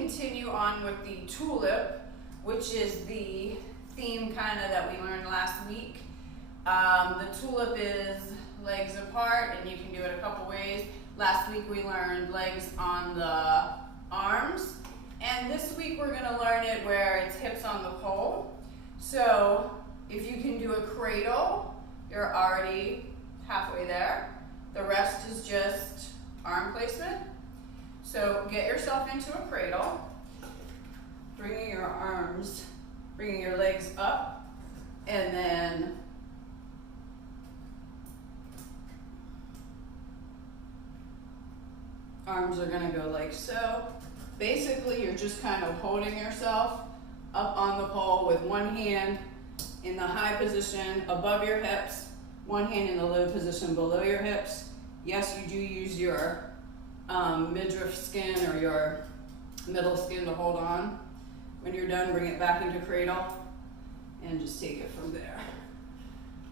continue on with the tulip, which is the theme kind of that we learned last week. The tulip is legs apart, and you can do it a couple ways. Last week we learned legs on the arms, and this week we're going to learn it where it's hips on the pole. So if you can do a cradle, you're already halfway there. The rest is just arm placement. So get yourself into a cradle, bringing your legs up, and then arms are going to go like so. Basically, you're just kind of holding yourself up on the pole with one hand in the high position above your hips, one hand in the low position below your hips. Yes, you do use your midriff skin or your middle skin to hold on. When you're done, bring it back into cradle and just take it from there,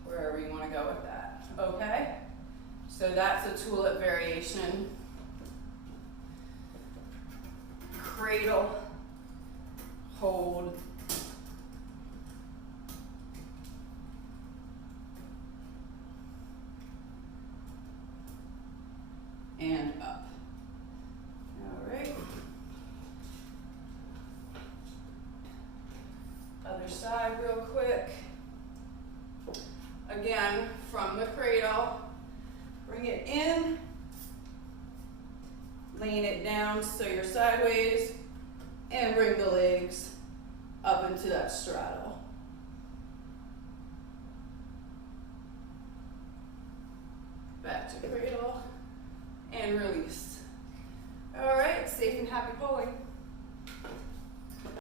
wherever you want to go with that. Okay? So that's a tulip variation. Cradle, hold, and up. All right. Other side real quick. Again, from the cradle, bring it in, lean it down so you're sideways, and bring the legs up into that straddle. Back to cradle and release. All right, safe and happy pulling.